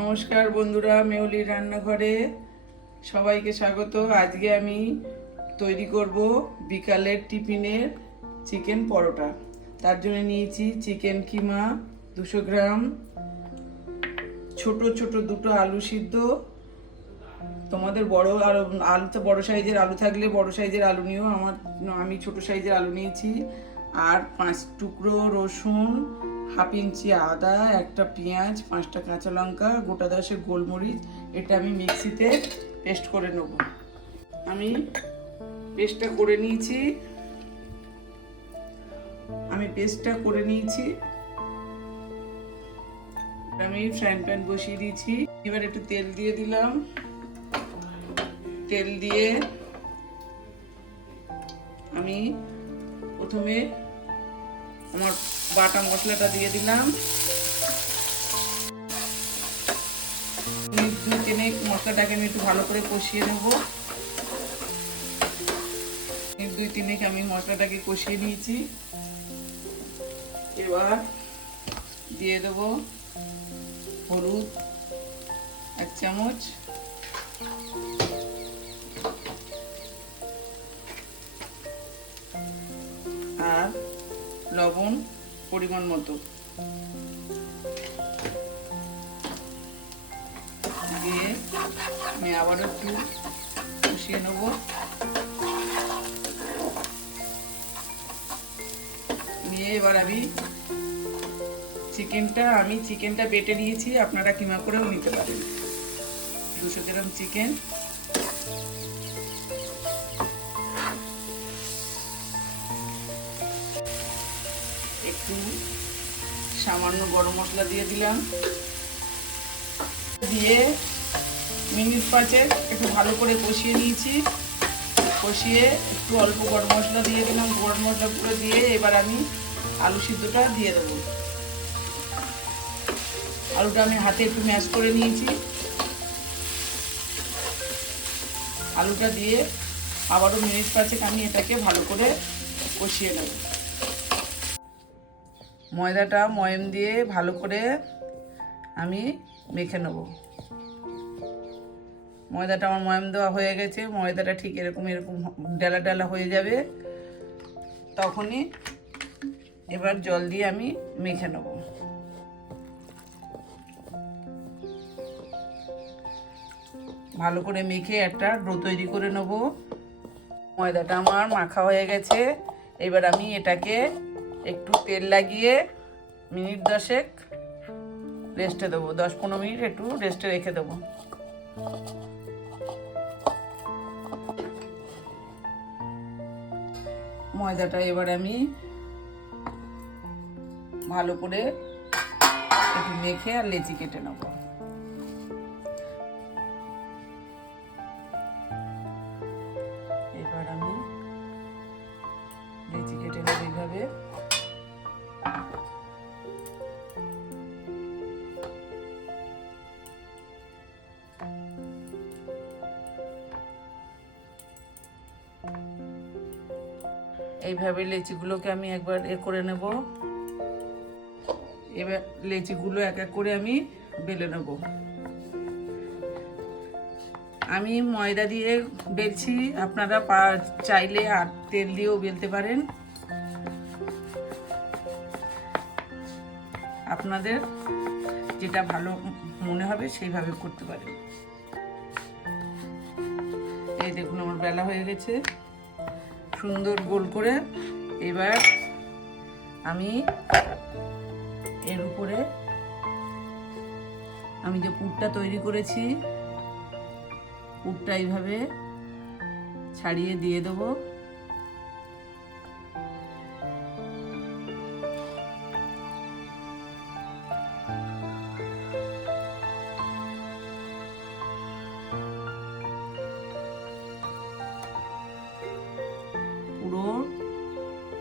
নমস্কার বন্ধুরা, মেহুলির রান্নাঘরে সবাইকে স্বাগত। আজকে আমি তৈরি করব বিকালের টিফিনের চিকেন পরোটা। তার জন্য নিয়েছি চিকেন কিমা 200 গ্রাম, ছোট ছোট দুটো আলু সিদ্ধ। তোমাদের বড় আলু তো বড় সাইজের আলু থাকলে বড় সাইজের আলু নিও, আমি ছোট সাইজের আলু নিয়েছি। আর 5 টুকরো রসুন, হাফ ইঞ্চি আদা, একটা পেঁয়াজ, 5টা কাঁচা লঙ্কা, গোটা 10 গোলমরিচ। এটা আমি মিক্সিতে পেস্ট করে নেব। আমি পেস্টটা করে নিয়েছি। আমি ফ্রাইং প্যান বসিয়ে দিয়েছি। এবার একটু তেল দিয়ে দিলাম। তেল দিয়ে আমি প্রথমে আমার বাটা মশলাটা দিয়ে দিলাম। মশলাটাকে আমি একটু ভালো করে কষিয়ে নেব। 2-3 আমি মশলাটাকে কষিয়ে নিয়েছি। এবার দিয়ে দেব হলুদ 1 চামচ, আর লবণ পরিমাণ মতো দিয়ে আমি আবার একটু কষিয়ে নেব। নিয়ে এবার আমি চিকেনটা বেটে নিয়েছি, আপনারা কিমা করেও নিতে পারেন। 200 গ্রাম চিকেন, একটু সামান্য গরম মশলা দিয়ে দিলাম। দিয়ে মিনিট 5 একটু ভালো করে কষিয়ে নিয়েছি। কষিয়ে একটু অল্প গরম মশলা দিয়ে দিলাম। গরম মশলা পুরো দিয়ে এবার আমি আলু সিদ্ধটা দিয়ে দেবো। আলুটা আমি হাতে একটু ম্যাশ করে নিয়েছি। আলুটা দিয়ে আবারও মিনিট 5 আমি এটাকে ভালো করে কষিয়ে নেব। ময়দাটা ময়াম দিয়ে ভালো করে আমি মেখে নেব। ময়দাটা আমার ময়াম দেওয়া হয়ে গেছে। ময়দাটা ঠিক এরকম ডালা ডালা হয়ে যাবে, তখনই এবার জল দিয়ে আমি মেখে নেব। ভালো করে মেখে একটা ডো তৈরি করে নেব। ময়দাটা আমার মাখা হয়ে গেছে। এবার আমি এটাকে একটু তেল লাগিয়ে মিনিট 10 রেস্টে দেবো। 10-15 মিনিট একটু রেস্টে রেখে দেবো। ময়দাটা এবার আমি ভালো করে একটু মেখে আর লেচি কেটে নেব। এবার আমি লেচি কেটে নেব এইভাবে। এইভাবে লেচিগুলোকে আমি একবার করে নেব। এবার লেচিগুলো এক এক করে আমি বেলে নেব। আমি ময়দা দিয়ে বেলছি, আপনারা চাইলে আর তেল দিয়েও বেলতে পারেন। আপনাদের যেটা ভালো মনে হবে সেইভাবে করতে পারেন। এই দেখুন আমার বেলা হয়ে গেছে সুন্দর গোল করে। এবার আমি এর উপরে আমি যে পুরটা তৈরি করেছি, পুরটা এইভাবে ছাড়িয়ে দিয়ে দেবো। পুরো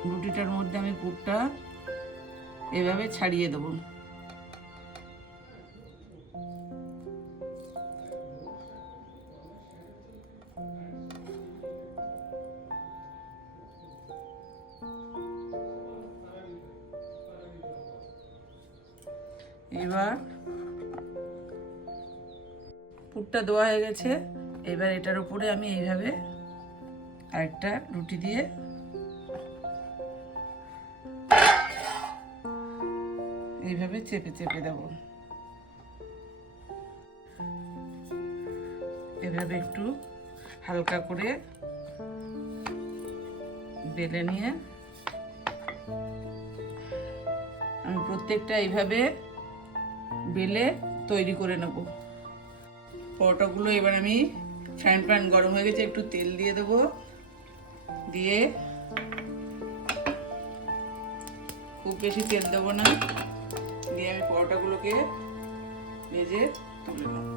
রুটিটার মধ্যে আমি পুরটা এভাবে ছাড়িয়ে দেবো। এবার পুরটা দেওয়া হয়ে গেছে। এবার এটার উপরে আমি এইভাবে আরেকটা রুটি দিয়ে এইভাবে চেপে চেপে দেব। এভাবে একটু হালকা করে বেলে নিয়ে আমি প্রত্যেকটা এইভাবে বেলে তৈরি করে নেব। পরোটাগুলো এবার আমি ফ্রাইং প্যান গরম হয়ে গেছে, একটু তেল দিয়ে দেবো। দিয়ে খুব বেশি তেল দেবো না, দিয়ে আমি পরোটাগুলোকে ভেজে তুলে নেব।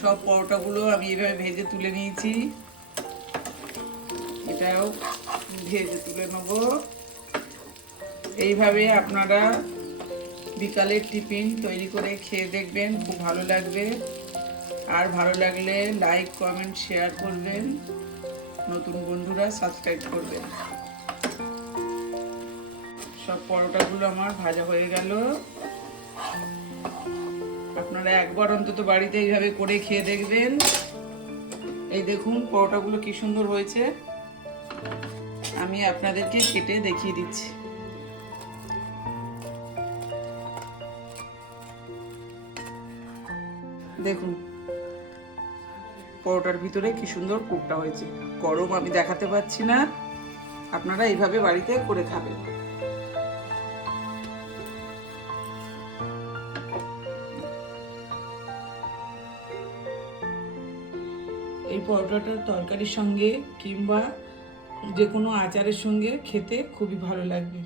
সব পরোটাগুলো আমি এভাবে ভেজে তুলে নিয়েছি, এটাও ভেজে তুলে নেব। এইভাবে আপনারা বিকালের টিফিন তৈরি করে খেয়ে দেখবেন, খুব ভালো লাগবে। আর ভালো লাগলে লাইক কমেন্ট শেয়ার করবেন, নতুন বন্ধুরা সাবস্ক্রাইব করবেন। সব পরোটাগুলো আমার ভাজা হয়ে গেল। আপনারা একবার অন্তত বাড়িতে এইভাবে করে খেয়ে দেখবেন। এই দেখুন পরোটাগুলো কি সুন্দর হয়েছে। আমি আপনাদেরকে কেটে দেখিয়ে দিচ্ছি। দেখুন পরোটার ভিতরে কি সুন্দর পুরটা হয়েছে। গরম আমি দেখাতে পাচ্ছি না, আপনারা এইভাবে বাড়িতে করে খাবেন। এই পরোটাটা তরকারির সঙ্গে কিংবা যে কোনো আচারের সঙ্গে খেতে খুবই ভালো লাগবে।